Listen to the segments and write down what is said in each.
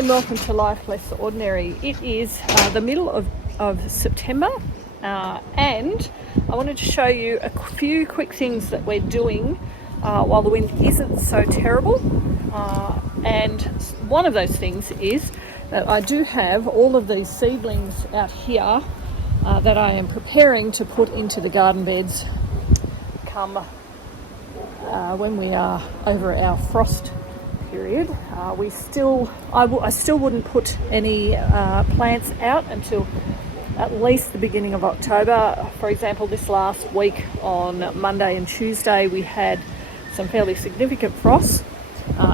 and welcome to Life Less Ordinary. It is the middle of September and I wanted to show you a few quick things that we're doing while the wind isn't so terrible. And one of those things is that I do have all of these seedlings out here that I am preparing to put into the garden beds come when we are over our frost period. I still wouldn't put any plants out until at least the beginning of October. For example, this last week on Monday and Tuesday we had some fairly significant frosts.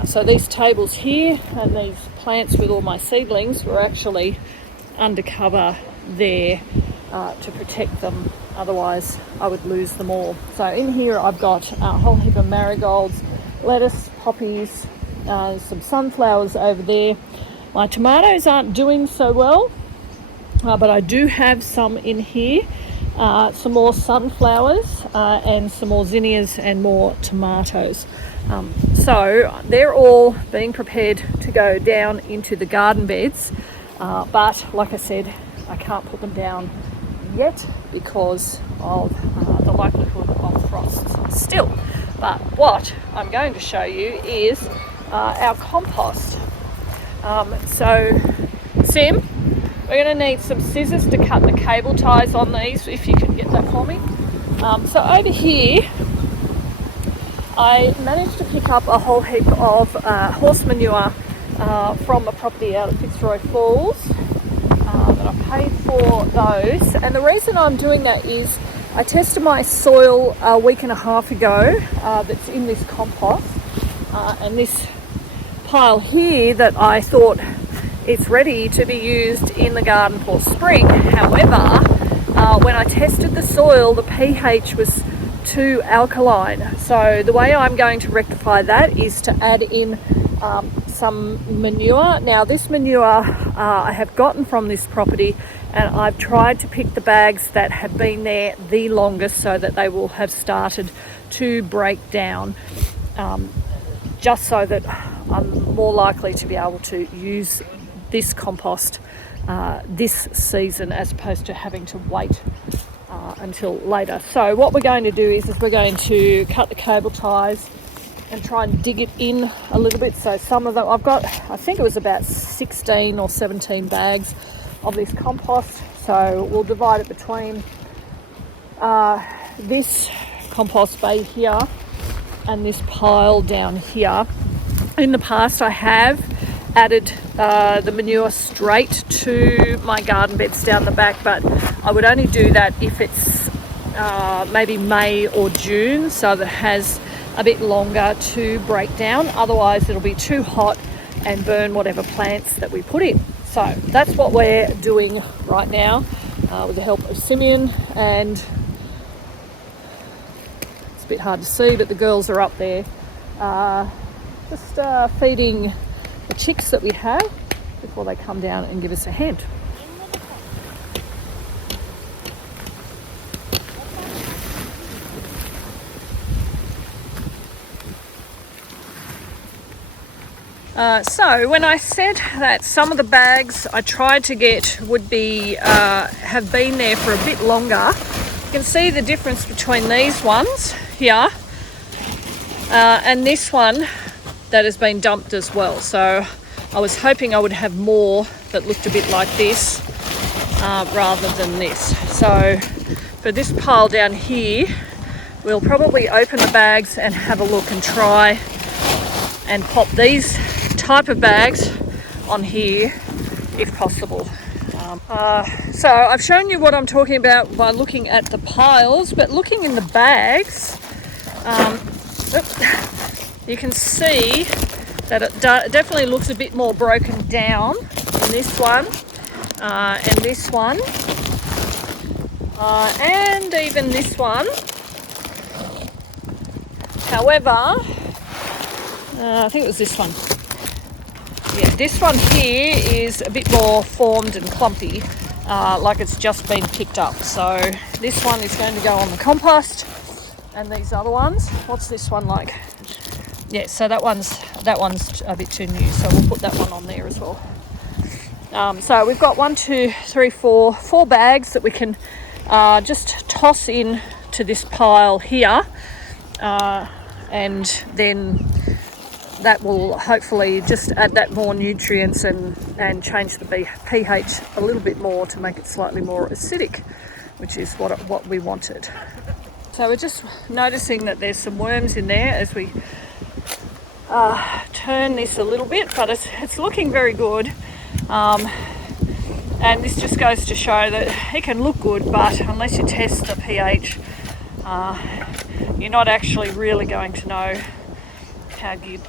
So these tables here and these plants with all my seedlings were actually undercover there to protect them. Otherwise I would lose them all. So in here I've got a whole heap of marigolds, lettuce, poppies, some sunflowers over there. My tomatoes aren't doing so well, but I do have some in here. Some more sunflowers and some more zinnias and more tomatoes. So they're all being prepared to go down into the garden beds, but like I said, I can't put them down yet because of the likelihood of frosts still. But what I'm going to show you is our compost. So Sim, we're going to need some scissors to cut the cable ties on these, if you can get that for me. So over here I managed to pick up a whole heap of horse manure from a property out at Fitzroy Falls that I paid for those. And the reason I'm doing that is I tested my soil a week and a half ago that's in this compost, and this pile here that I thought it's ready to be used in the garden for spring. However, when I tested the soil, the pH was too alkaline. So the way I'm going to rectify that is to add in some manure. Now this manure I have gotten from this property, and I've tried to pick the bags that have been there the longest so that they will have started to break down, just so that I'm more likely to be able to use this compost this season as opposed to having to wait until later. So what we're going to do is we're going to cut the cable ties and try and dig it in a little bit. So some of them, I've got, I think it was about 16 or 17 bags of this compost. So we'll divide it between this compost bay here and this pile down here. In the past I have added the manure straight to my garden beds down the back, but I would only do that if it's maybe May or June, so that it has a bit longer to break down. Otherwise it'll be too hot and burn whatever plants that we put in. So that's what we're doing right now with the help of Simeon, and it's a bit hard to see, but the girls are up there just feeding the chicks that we have before they come down and give us a hand. So when I said that some of the bags I tried to get would be have been there for a bit longer, you can see the difference between these ones here and this one that has been dumped as well. So I was hoping I would have more that looked a bit like this rather than this. So for this pile down here, we'll probably open the bags and have a look and try and pop these type of bags on here if possible. So I've shown you what I'm talking about by looking at the piles, but looking in the bags, you can see that it definitely looks a bit more broken down in this one and this one and even this one. However, I think it was this one. Yeah, this one here is a bit more formed and clumpy, like it's just been picked up. So this one is going to go on the compost, and these other ones, what's this one like? Yeah, so that one's a bit too new, so we'll put that one on there as well. So we've got 4 bags that we can just toss in to this pile here, and then that will hopefully just add that more nutrients and change the pH a little bit more to make it slightly more acidic, which is what we wanted. So we're just noticing that there's some worms in there as we turn this a little bit, but it's looking very good. And this just goes to show that it can look good, but unless you test the pH, you're not actually really going to know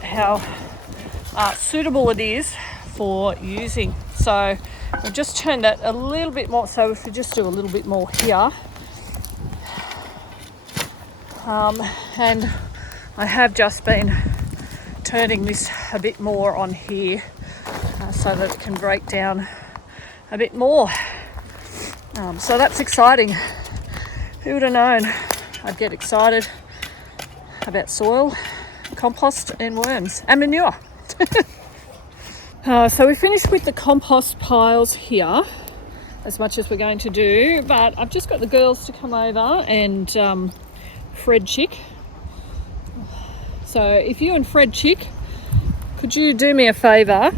how suitable it is for using. So we've just turned that a little bit more. So if we just do a little bit more here, and I have just been turning this a bit more on here so that it can break down a bit more. So that's exciting. Who would have known I'd get excited about soil, compost and worms and manure. So we finished with the compost piles here, as much as we're going to do, but I've just got the girls to come over and Fred Chick. So if you and Fred Chick, could you do me a favour?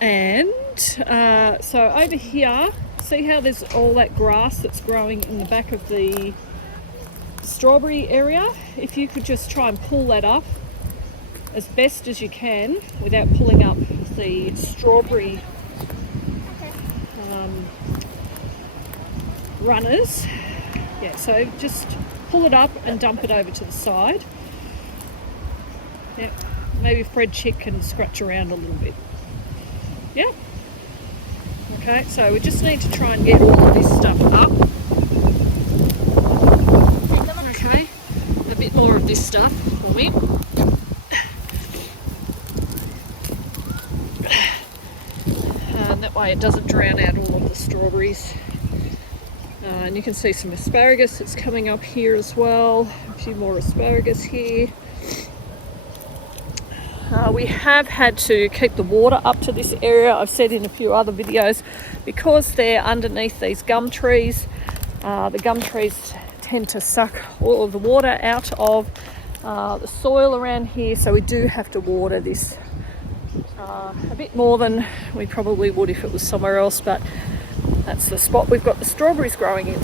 And so over here, see how there's all that grass that's growing in the back of the strawberry area? If you could just try and pull that up as best as you can without pulling up the strawberry runners. Yeah, so just pull it up and dump it over to the side. Yeah, maybe Fred Chick can scratch around a little bit. Yeah. Okay, so we just need to try and get all of this stuff up. Okay, a bit more of this stuff for me. And that way it doesn't drown out all of the strawberries. And you can see some asparagus that's coming up here as well. A few more asparagus here. We have had to keep the water up to this area. I've said in a few other videos, because they're underneath these gum trees, the gum trees tend to suck all of the water out of the soil around here, so we do have to water this a bit more than we probably would if it was somewhere else, but that's the spot we've got the strawberries growing in.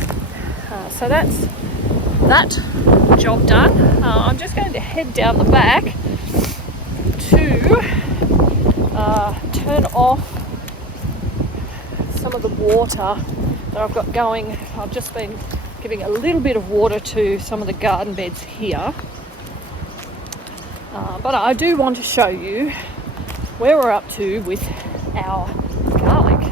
So that's that job done. I'm just going to head down the back to turn off some of the water that I've got going. I've just been giving a little bit of water to some of the garden beds here, but I do want to show you where we're up to with our garlic.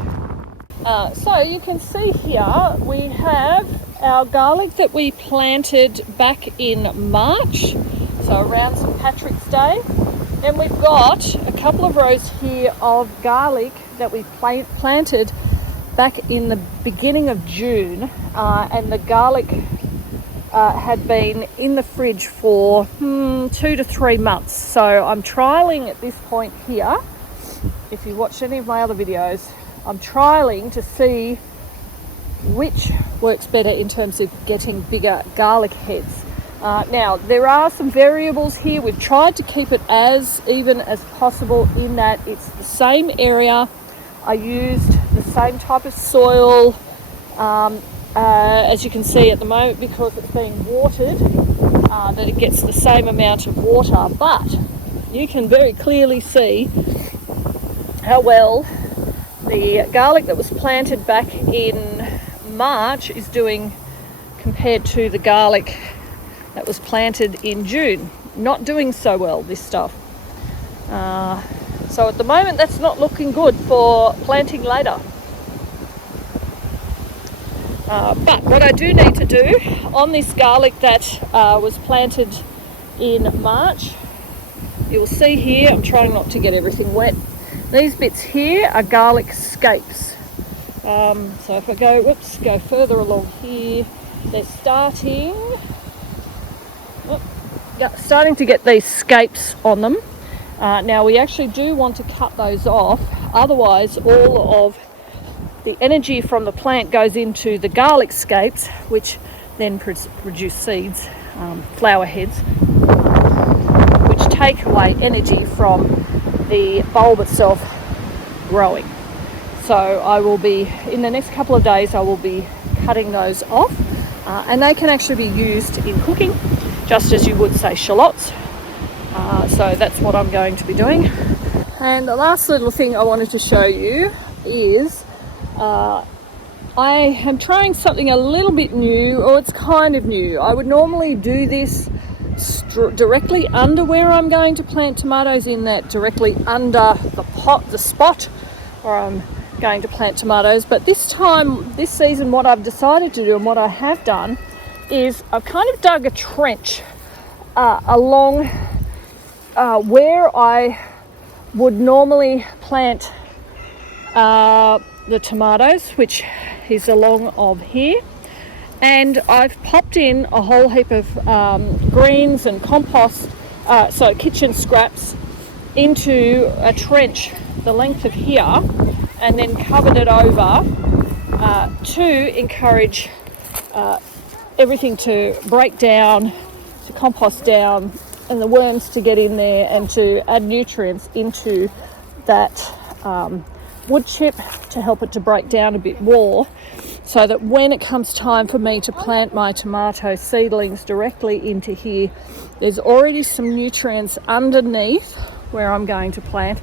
So you can see here we have our garlic that we planted back in March, so around St. Patrick's Day. Then we've got a couple of rows here of garlic that we planted back in the beginning of June, and the garlic had been in the fridge for 2 to 3 months. So I'm trialing at this point here, if you watched any of my other videos, I'm trialing to see which works better in terms of getting bigger garlic heads. Now, there are some variables here. We've tried to keep it as even as possible in that it's the same area. I used the same type of soil, as you can see at the moment, because it's being watered, that it gets the same amount of water. But you can very clearly see how well the garlic that was planted back in March is doing compared to the garlic that was planted in June. Not doing so well, this stuff. So at the moment that's not looking good for planting later. But what I do need to do on this garlic that was planted in March, you'll see here, I'm trying not to get everything wet. These bits here are garlic scapes. So if I go further along here, they're starting to get these scapes on them, Now we actually do want to cut those off, otherwise all of the energy from the plant goes into the garlic scapes, which then produce seeds, flower heads, which take away energy from the bulb itself growing. So I will be, in the next couple of days, I will be cutting those off, and they can actually be used in cooking, just as you would say shallots. So that's what I'm going to be doing. And the last little thing I wanted to show you is I am trying something a little bit new, or it's kind of new. I would normally do this directly under where I'm going to plant tomatoes, in that directly under the spot where I'm going to plant tomatoes. But this season, what I've decided to do and what I have done is I've kind of dug a trench along where I would normally plant the tomatoes, which is along of here, and I've popped in a whole heap of greens and compost, so kitchen scraps, into a trench the length of here, and then covered it over to encourage everything to break down, to compost down, and the worms to get in there, and to add nutrients into that wood chip to help it to break down a bit more, so that when it comes time for me to plant my tomato seedlings directly into here, there's already some nutrients underneath where I'm going to plant.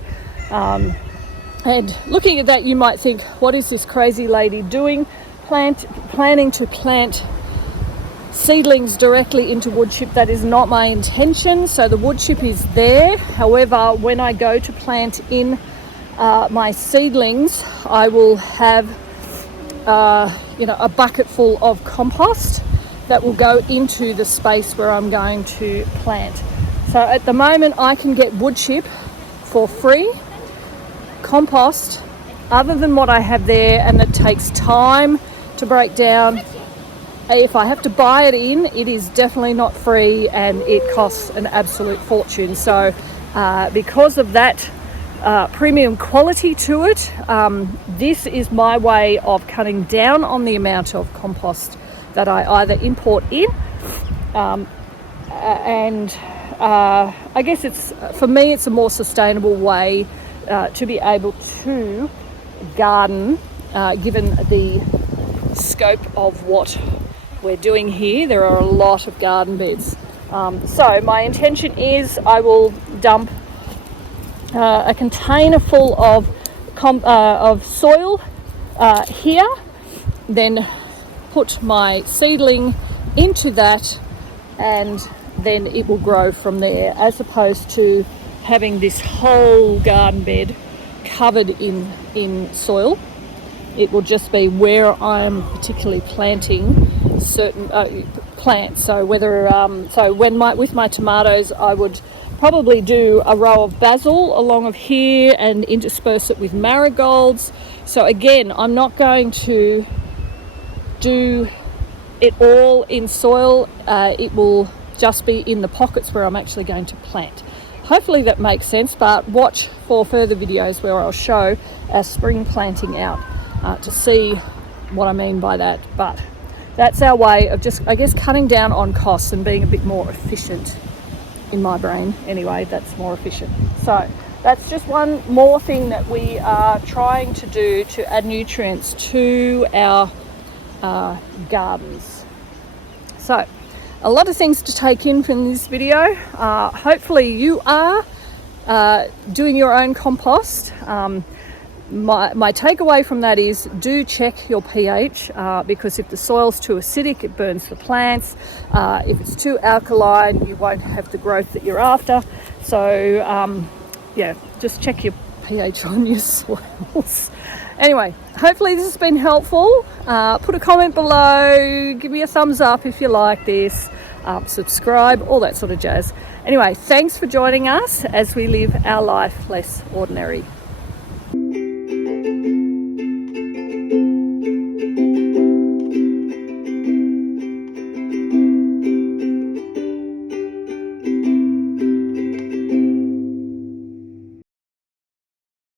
And looking at that, you might think, what is this crazy lady doing? Planning to plant seedlings directly into wood chip. That is not my intention. So the wood chip is there. However, when I go to plant in my seedlings, I will have a bucket full of compost that will go into the space where I'm going to plant. So at the moment I can get wood chip for free, compost other than what I have there, and it takes time to break down. If I have to buy it in, it is definitely not free, and it costs an absolute fortune. So because of that premium quality to it, this is my way of cutting down on the amount of compost that I either import in, and I guess for me it's a more sustainable way to be able to garden, given the scope of what we're doing here. There are a lot of garden beds. So my intention is I will dump a container full of soil here, then put my seedling into that, and then it will grow from there, as opposed to having this whole garden bed covered in soil. It will just be where I'm particularly planting certain plants. So whether with my tomatoes, I would probably do a row of basil along of here and intersperse it with marigolds. So again, I'm not going to do it all in soil. It will just be in the pockets where I'm actually going to plant. Hopefully that makes sense, but watch for further videos where I'll show our spring planting out to see what I mean by that. But that's our way of just, I guess, cutting down on costs and being a bit more efficient. In my brain anyway, that's more efficient. So that's just one more thing that we are trying to do to add nutrients to our gardens. So a lot of things to take in from this video. Hopefully you are doing your own compost. My takeaway from that is, do check your pH, because if the soil's too acidic, it burns the plants. If it's too alkaline, you won't have the growth that you're after. So just check your pH on your soils. Anyway, hopefully this has been helpful. Put a comment below, give me a thumbs up if you like this, subscribe, all that sort of jazz. Anyway, thanks for joining us as we live our life less ordinary.